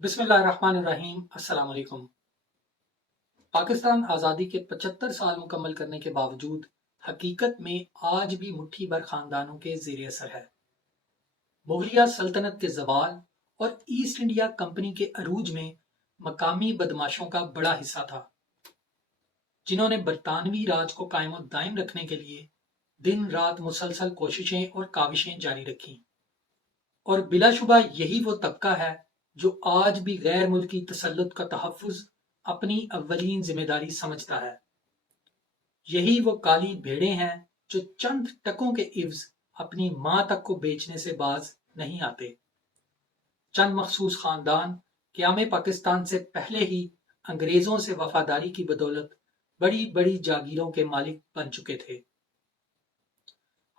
बिस्मिल्लाहिर्रहमानिर्रहीम। अस्सलाम वालेकुम। पाकिस्तान आज़ादी के 75 साल मुकम्मल करने के बावजूद हकीकत में आज भी मुट्ठी भर खानदानों के ज़ेर असर है। मुगलिया सल्तनत के ज़वाल और ईस्ट इंडिया कंपनी के अरूज में मकामी बदमाशों का बड़ा हिस्सा था, जिन्होंने बरतानवी राज को कायम दायम रखने के लिए दिन रात मुसलसल कोशिशें और काविशें जारी रखी। और बिलाशुबा यही वो तबका है जो आज भी गैर मुल्की तसल्लुत का तहफ़्फ़ुज़ अपनी अव्वलीन जिम्मेदारी समझता है। यही वो काली भेड़ें हैं जो चंद टकों के इव्ज अपनी मां तक को बेचने से बाज नहीं आते। चंद मखसूस खानदान क़याम पाकिस्तान से पहले ही अंग्रेजों से वफादारी की बदौलत बड़ी बड़ी जागीरों के मालिक बन चुके थे।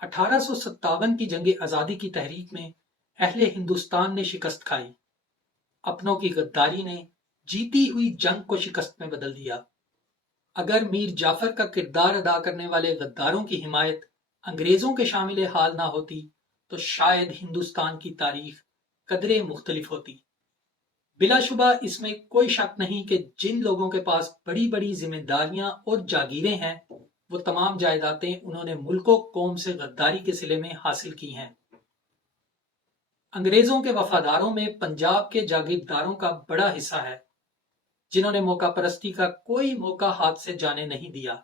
1857 की जंग आज़ादी की तहरीक में अहले हिंदुस्तान ने शिकस्त खाई। अपनों की गद्दारी ने जीती हुई जंग को शिकस्त में बदल दिया। अगर मीर जाफर का किरदार अदा करने वाले गद्दारों की हिमायत अंग्रेजों के शामिल हाल ना होती तो शायद हिंदुस्तान की तारीख कदरे मुख्तलिफ होती। बिलाशुबा इसमें कोई शक नहीं कि जिन लोगों के पास बड़ी बड़ी जिम्मेदारियां और जागीरें हैं, वो तमाम जायदादें उन्होंने मुल्को कौम से गद्दारी के सिले में हासिल की हैं। अंग्रेजों के वफादारों में पंजाब के जागीरदारों का बड़ा हिस्सा है, जिन्होंने मौका परस्ती का कोई मौका हाथ से जाने नहीं दिया।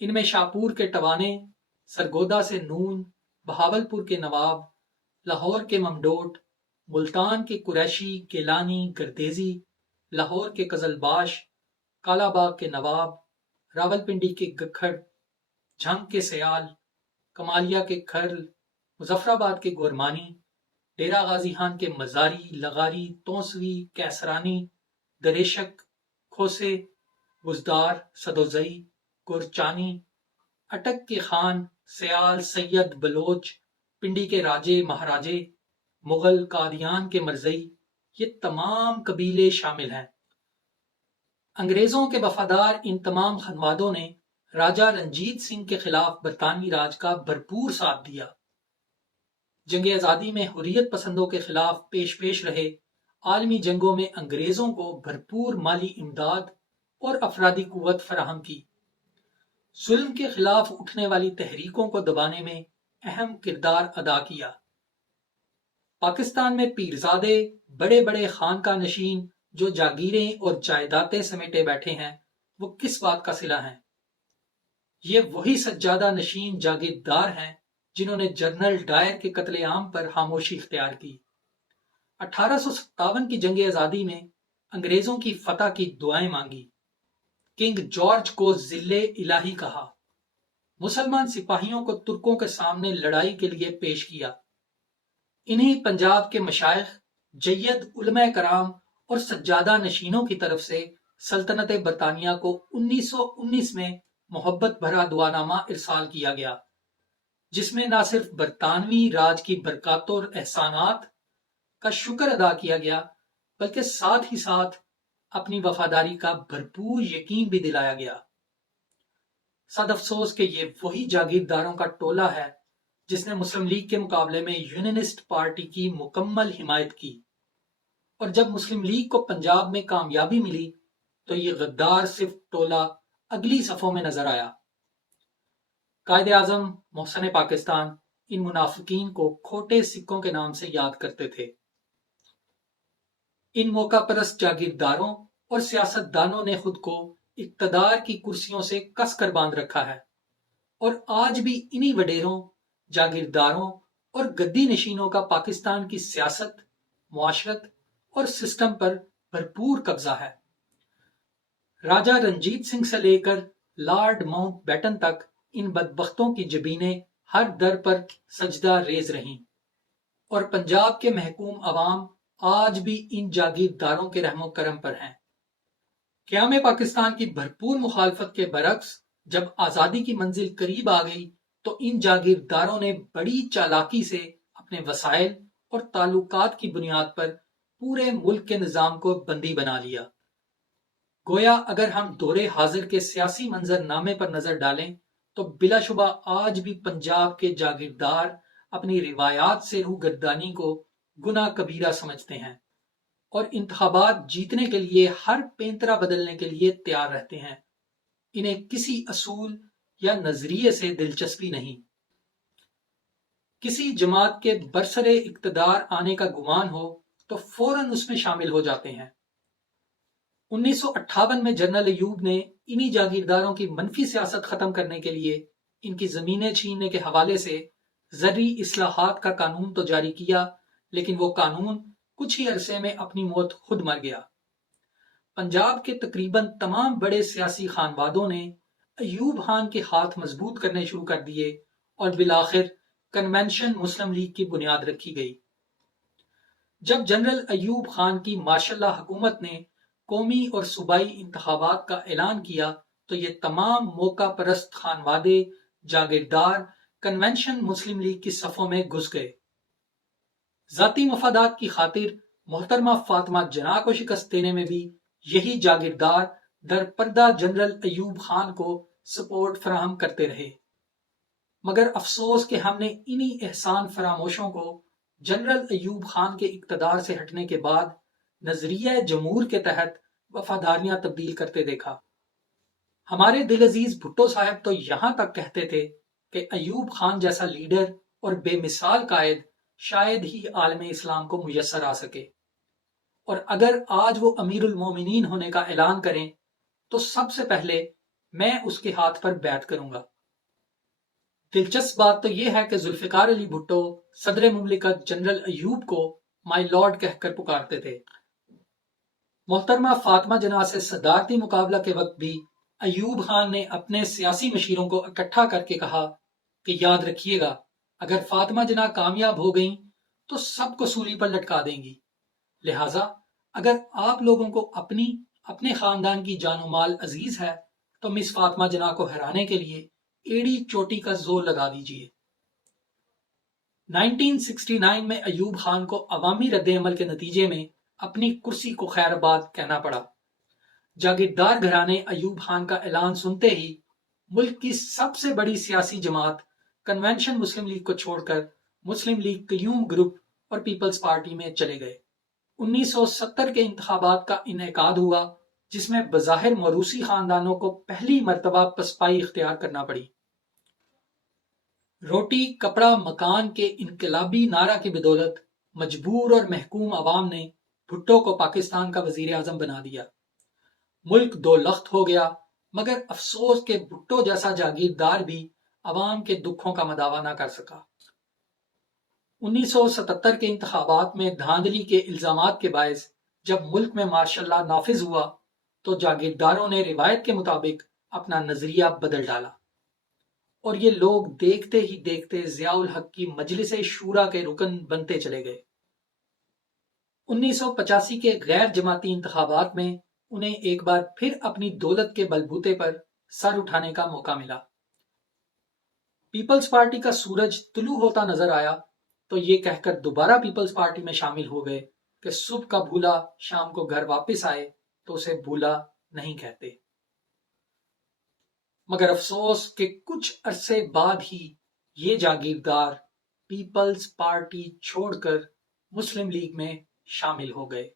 इनमें शाहपुर के टवाने, सरगोदा से नून, बहावलपुर के नवाब, लाहौर के ममडोट, मुल्तान के कुरैशी, गेलानी, गर्देजी, लाहौर के कजलबाश, कालाबाग के नवाब, रावलपिंडी के गखड़, झंग के सयाल, कमालिया के खरल, मुजफ्फराबाद के गोरमानी, डेरा गाजी खान के मजारी, लगारी, तोसवी, कैसरानी, दरेशक, खोसे, बुजदार, सदोजई, गुरचानी, अटक के खान, सयाल, सैयद, बलोच, पिंडी के राजे महाराजे, मुगल, कादियान के मरजई, ये तमाम कबीले शामिल हैं। अंग्रेजों के वफादार इन तमाम खनवादों ने राजा रंजीत सिंह के खिलाफ बरतानवी राज का भरपूर साथ दिया। जंग आज़ादी में हुर्रियत पसंदों के खिलाफ पेश पेश रहे आलमी जंगों में अंग्रेजों को भरपूर माली इमदाद और अफरादी कुव्वत फराहम की। जुल्म के खिलाफ उठने वाली तहरीकों को दबाने में अहम किरदार अदा किया। पाकिस्तान में पीरजादे, बड़े बड़े खानका नशीन जो जागीरें और जायदादें समेटे बैठे हैं, वो किस बात का सिला हैं? ये वही सज्जादा नशीन जागीरदार हैं जिन्होंने जनरल डायर के कत्लेआम पर खामोशी इख्तियार की। 1857 की जंग आज़ादी में अंग्रेजों की फतह की दुआएं मांगी। किंग जॉर्ज को जिल्ले इलाही कहा। मुसलमान सिपाहियों को तुर्कों के सामने लड़ाई के लिए पेश किया। इन्हीं पंजाब के मशाइख, जय्यद उलमा कराम और सज्जादा नशीनों की तरफ से सल्तनत बरतानिया को 1919 में मोहब्बत भरा दुआनामा इरसाल किया गया, जिसमें न सिर्फ बरतानवी राज की बरकत और एहसानात का शुक्र अदा किया गया, बल्कि साथ ही साथ अपनी वफादारी का भरपूर यकीन भी दिलाया गया। सद अफसोस कि ये वही जागीरदारों का टोला है जिसने मुस्लिम लीग के मुकाबले में यूनियनिस्ट पार्टी की मुकम्मल हिमायत की, और जब मुस्लिम लीग को पंजाब में कामयाबी मिली तो ये गद्दार सिर्फ टोला अगली सफों में नजर आया। कायदे आजम मोहसिन पाकिस्तान इन मुनाफिकीन को खोटे सिक्कों के नाम से याद करते थे। इन मौका परस्त जागीरदारों और सियासतदानों ने खुद को इक्तदार की कुर्सियों से कसकर बांध रखा है, और आज भी इन्हीं वडेरों, जागीरदारों और गद्दी नशीनों का पाकिस्तान की सियासत, मुआशरत और सिस्टम पर भरपूर कब्जा है। राजा रंजीत सिंह से लेकर लॉर्ड माउंटबेटन तक इन बदबख्तों की जबीनें हर दर पर सजदा रेज रहीं, और पंजाब के महकूम अवाम आज भी इन जागीरदारों के रहमो करम पर हैं। क़याम पाकिस्तान की भरपूर मुखालफत के बरक्स जब आज़ादी की मंजिल करीब आ गई तो इन जागीरदारों ने बड़ी चालाकी से अपने वसाइल और ताल्लुकात की बुनियाद पर पूरे मुल्क के निज़ाम को बंदी बना लिया। गोया अगर हम दौरे हाजिर के सियासी मंजरनामे पर नजर डालें तो बिलाशुबा आज भी पंजाब के जागीरदार अपनी रिवायात से रूगर्दानी को गुनाह कबीरा समझते हैं اور انتخابات جیتنے کے لیے ہر پینترا بدلنے کے لیے تیار رہتے ہیں۔ انہیں کسی اصول یا نظریے سے دلچسپی نہیں۔ کسی جماعت کے برسر اقتدار آنے کا گمان ہو تو فوراً اس میں شامل ہو جاتے ہیں۔ 1958 میں جنرل ایوب نے انہی جاگیرداروں کی منفی سیاست ختم کرنے کے لیے ان کی زمینیں چھیننے کے حوالے سے زرعی اصلاحات کا قانون تو جاری کیا، لیکن وہ قانون کچھ ہی عرصے میں اپنی موت خود مر گیا۔ پنجاب کے تقریباً تمام بڑے سیاسی خانوادوں نے ایوب خان کے ہاتھ مضبوط کرنے شروع کر دیے اور بالآخر کنونشن مسلم لیگ کی بنیاد رکھی گئی۔ جب جنرل ایوب خان کی ماشاء اللہ حکومت نے قومی اور صوبائی انتخابات کا اعلان کیا تو یہ تمام موقع پرست خانوادے جاگیردار کنونشن مسلم لیگ کی صفوں میں گھس گئے۔ ذاتی مفادات کی خاطر محترمہ فاطمہ جناح کو شکست دینے میں بھی یہی جاگیردار در پردہ جنرل ایوب خان کو سپورٹ فراہم کرتے رہے۔ مگر افسوس کہ ہم نے انہی احسان فراموشوں کو جنرل ایوب خان کے اقتدار سے ہٹنے کے بعد نظریہ جمہور کے تحت وفاداریاں تبدیل کرتے دیکھا۔ ہمارے دل عزیز بھٹو صاحب تو یہاں تک کہتے تھے کہ ایوب خان جیسا لیڈر اور بے مثال قائد شاید ہی عالم اسلام کو میسر آ سکے، اور اگر آج وہ امیر المومنین ہونے کا اعلان کریں تو سب سے پہلے میں اس کے ہاتھ پر بیعت کروں گا۔ دلچسپ بات تو یہ ہے کہ ذوالفقار علی بھٹو صدر مملکت جنرل ایوب کو مائی لارڈ کہہ کر پکارتے تھے۔ محترمہ فاطمہ جناح سے صدارتی مقابلہ کے وقت بھی ایوب خان نے اپنے سیاسی مشیروں کو اکٹھا کر کے کہا کہ یاد رکھیے گا، اگر فاطمہ جناح کامیاب ہو گئیں تو سب کو سولی پر لٹکا دیں گی، لہٰذا اگر آپ لوگوں کو اپنے خاندان کی جان و مال عزیز ہے تو مس فاطمہ جناح کو ہرانے کے لیے ایڑی چوٹی کا زور لگا دیجیے۔ 1969 میں ایوب خان کو عوامی رد عمل کے نتیجے میں اپنی کرسی کو خیر آباد کہنا پڑا۔ جاگیردار گھرانے ایوب خان کا اعلان سنتے ہی ملک کی سب سے بڑی سیاسی جماعت کنونشن مسلم لیگ کو چھوڑ کر مسلم لیگ قیوم گروپ اور پیپلز پارٹی میں چلے گئے۔ 1970 کے انتخابات کا انعقاد ہوا جس میں بظاہر موروثی خاندانوں کو پہلی مرتبہ پسپائی اختیار کرنا پڑی۔ روٹی کپڑا مکان کے انقلابی نعرہ کی بدولت مجبور اور محکوم عوام نے بھٹو کو پاکستان کا وزیر اعظم بنا دیا۔ ملک دو لخت ہو گیا، مگر افسوس کہ بھٹو جیسا جاگیردار بھی عوام کے دکھوں کا مداوع نہ کر سکا۔ 1977 کے انتخابات میں دھاندلی کے الزامات کے باعث جب ملک میں مارشل لا نافذ ہوا تو جاگیرداروں نے روایت کے مطابق اپنا نظریہ بدل ڈالا، اور یہ لوگ دیکھتے ہی دیکھتے ضیاء الحق کی مجلس شورا کے رکن بنتے چلے گئے۔ 1985 کے غیر جماعتی انتخابات میں انہیں ایک بار پھر اپنی دولت کے بلبوتے پر سر اٹھانے کا موقع ملا۔ پیپلز پارٹی کا سورج طلوع ہوتا نظر آیا تو یہ کہہ کر دوبارہ پیپلز پارٹی میں شامل ہو گئے کہ صبح کا بھولا شام کو گھر واپس آئے تو اسے بھولا نہیں کہتے۔ مگر افسوس کہ کچھ عرصے بعد ہی یہ جاگیردار پیپلز پارٹی چھوڑ کر مسلم لیگ میں شامل ہو گئے۔